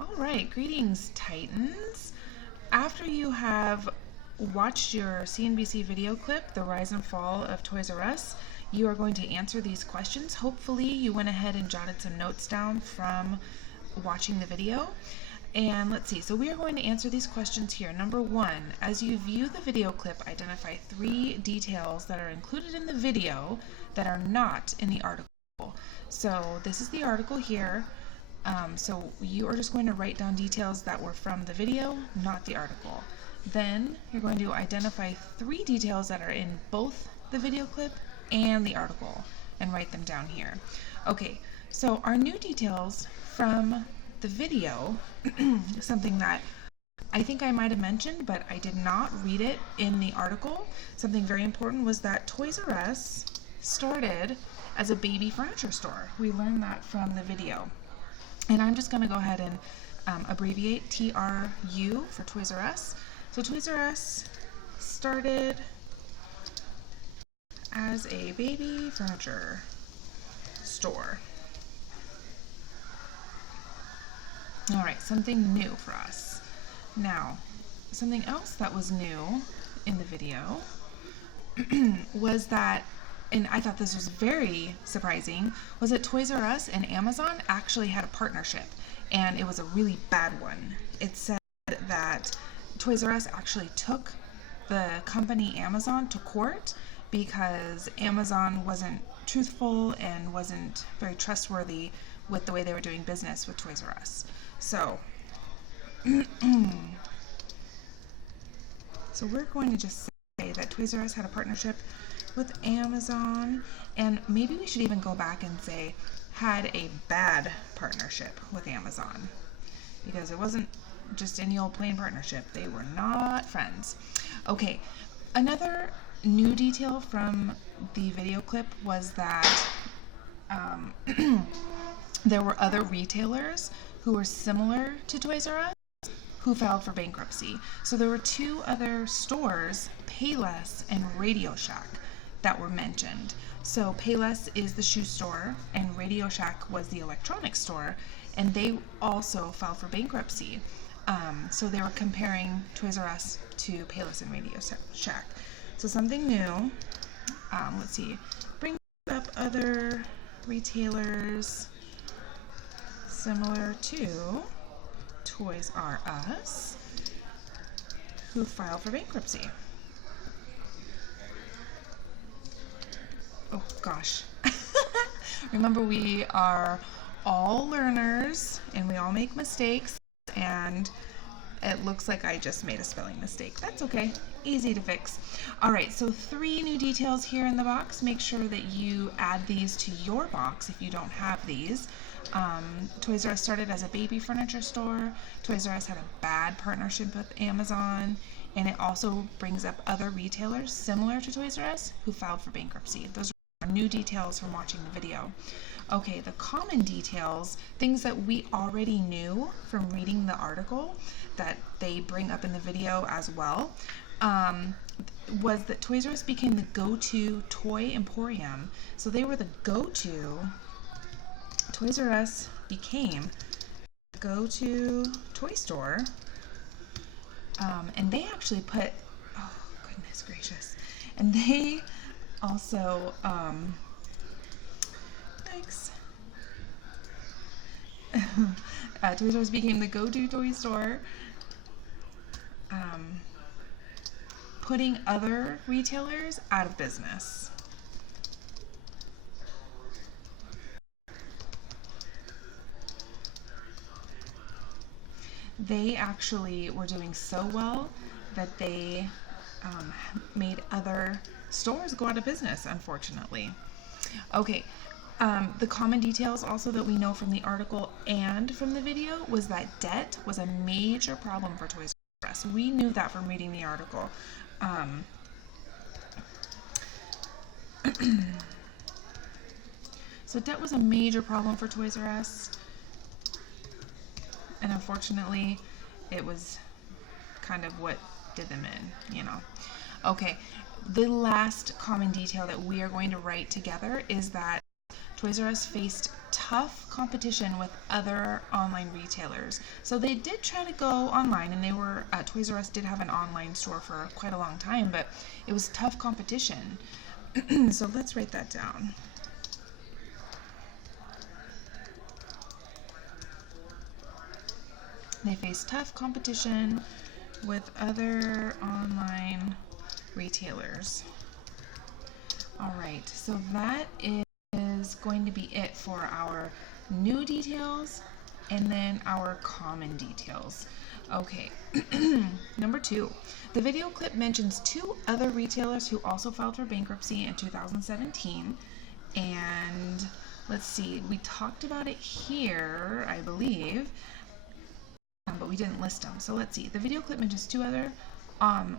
All right, greetings, Titans. After you have watched your CNBC video clip, The Rise and Fall of Toys R Us, you are going to answer these questions. Hopefully you went ahead and jotted some notes down from watching the video. And let's see, so we are going to answer these questions here. Number one, as you view the video clip, identify 3 details that are included in the video that are not in the article. So this is the article here. So you are just going to write down details that were from the video, not the article. Then you're going to identify 3 details that are in both the video clip and the article and write them down here. Okay, so our new details from the video, something that I think I might have mentioned, but I did not read it in the article. Something very important was that Toys R Us started as a baby furniture store. We learned that from the video. And I'm just going to go ahead and abbreviate TRU for Toys R Us. So Toys R Us started as a baby furniture store. All right, something new for us. Now, something else that was new in the video was that, and I thought this was very surprising, was that Toys R Us and Amazon actually had a partnership, and it was a really bad one. It said that Toys R Us actually took the company Amazon to court because Amazon wasn't truthful and wasn't very trustworthy with the way they were doing business with Toys R Us. So, so we're going to just say that Toys R Us had a partnership with Amazon, and maybe we should even go back and say had a bad partnership with Amazon, because it wasn't just any old plain partnership. They were not friends. Okay, another new detail from the video clip was that there were other retailers who were similar to Toys R Us who filed for bankruptcy. So there were 2 other stores, Payless and Radio Shack, that were mentioned. So Payless is the shoe store and Radio Shack was the electronics store, and they also filed for bankruptcy. So they were comparing Toys R Us to Payless and Radio Shack. So something new, let's see, bring up other retailers similar to Toys R Us who filed for bankruptcy. Oh gosh. Remember, we are all learners and we all make mistakes, and it looks like I just made a spelling mistake. That's okay. Easy to fix. All right, so 3 new details here in the box. Make sure that you add these to your box if you don't have these. Toys R Us started as a baby furniture store. Toys R Us had a bad partnership with Amazon, and it also brings up other retailers similar to Toys R Us who filed for bankruptcy. Those are new details from watching the video. Okay, the common details, things that we already knew from reading the article that they bring up in the video as well, was that Toys R Us became the go-to toy emporium. So they were the go-to. Toys R Us became the go-to toy store, and they actually put, oh goodness gracious, and they also, thanks. Toys R Us became the go-to toy store, putting other retailers out of business. They actually were doing so well that they made other stores go out of business, unfortunately. Okay, the common details also that we know from the article and from the video was that debt was a major problem for Toys R Us. We knew that from reading the article. So debt was a major problem for Toys R Us, and unfortunately it was kind of what did them in, you know. Okay, the last common detail that we are going to write together is that Toys R Us faced tough competition with other online retailers. So they did try to go online, and Toys R Us did have an online store for quite a long time, but it was tough competition. So let's write that down. They faced tough competition with other online retailers. All right, so that is going to be it for our new details and then our common details. Okay, number 2. The video clip mentions 2 other retailers who also filed for bankruptcy in 2017. And let's see, we talked about it here, I believe, but we didn't list them. So let's see. The video clip mentions 2 other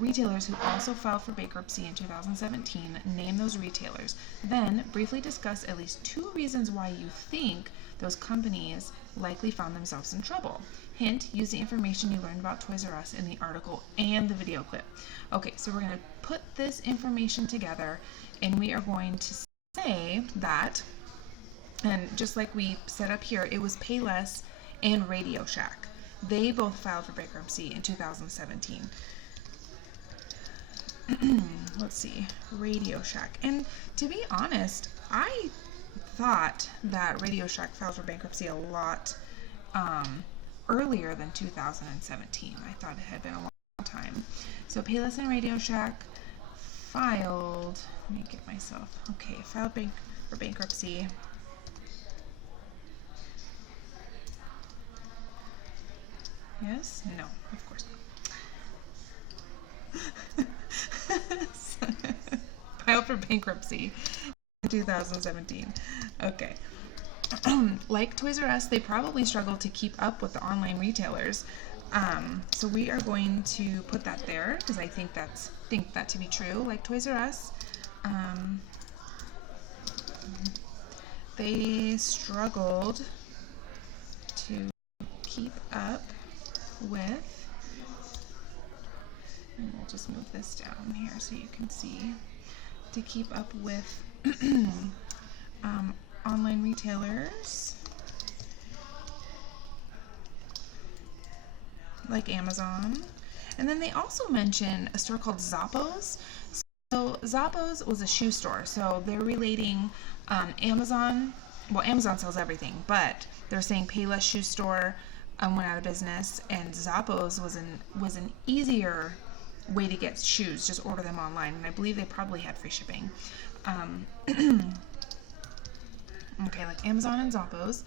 retailers who also filed for bankruptcy in 2017. Name those retailers. Then briefly discuss at least 2 reasons why you think those companies likely found themselves in trouble. Hint, use the information you learned about Toys R Us in the article and the video clip. Okay, so we're going to put this information together, and we are going to say that, and just like we set up here, it was Payless and Radio Shack. They both filed for bankruptcy in 2017. Let's see, Radio Shack. And to be honest, I thought that Radio Shack filed for bankruptcy a lot earlier than 2017. I thought it had been a long time. So Payless and Radio Shack filed, let me get myself, okay, filed for bankruptcy. Yes? No, of course not. Filed for bankruptcy in 2017. Okay. Like Toys R Us, they probably struggled to keep up with the online retailers. So we are going to put that there because I think that to be true. Like Toys R Us, they struggled to keep up with, and we'll just move this down here so you can see, to keep up with online retailers like Amazon. And then they also mention a store called Zappos. So Zappos was a shoe store, so they're relating Amazon. Well, Amazon sells everything, but they're saying Payless shoe store went out of business, and Zappos was an easier way to get shoes. Just order them online, and I believe they probably had free shipping. Okay, like Amazon and Zappos,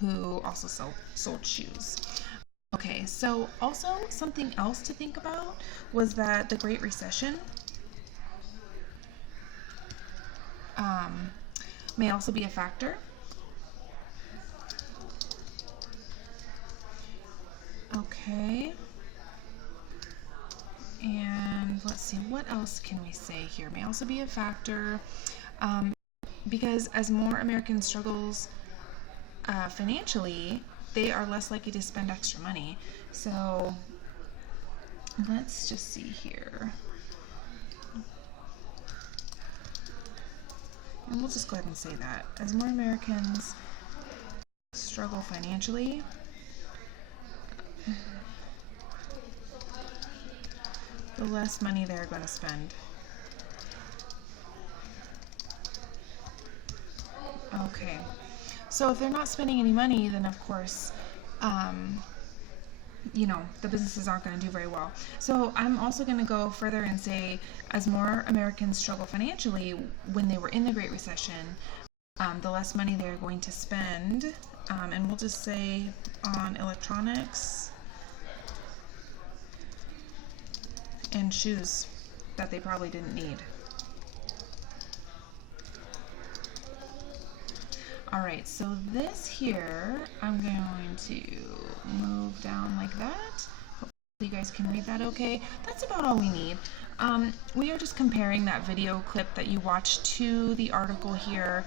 who also sold shoes. Okay, so also something else to think about was that the Great Recession may also be a factor. Okay, and let's see, what else can we say here? May also be a factor because as more Americans struggles financially, they are less likely to spend extra money. So let's just see here. And we'll just go ahead and say that. As more Americans struggle financially, the less money they're going to spend. Okay, so if they're not spending any money, then of course, the businesses aren't going to do very well. So I'm also going to go further and say, as more Americans struggle financially when they were in the Great Recession, the less money they're going to spend, and we'll just say on electronics and shoes that they probably didn't need. Alright, so this here, I'm going to move down like that. Hopefully you guys can read that okay. That's about all we need. We are just comparing that video clip that you watched to the article here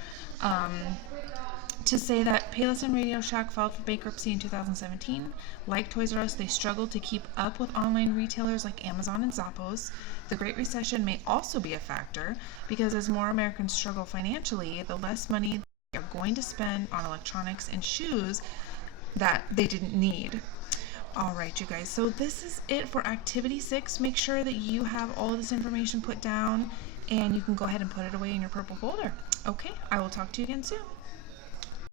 to say that Payless and Radio Shack filed for bankruptcy in 2017. Like Toys R Us, they struggled to keep up with online retailers like Amazon and Zappos. The Great Recession may also be a factor because as more Americans struggle financially, the less money they are going to spend on electronics and shoes that they didn't need. All right, you guys, so this is it for activity 6. Make sure that you have all of this information put down, and you can go ahead and put it away in your purple folder. Okay, I will talk to you again soon.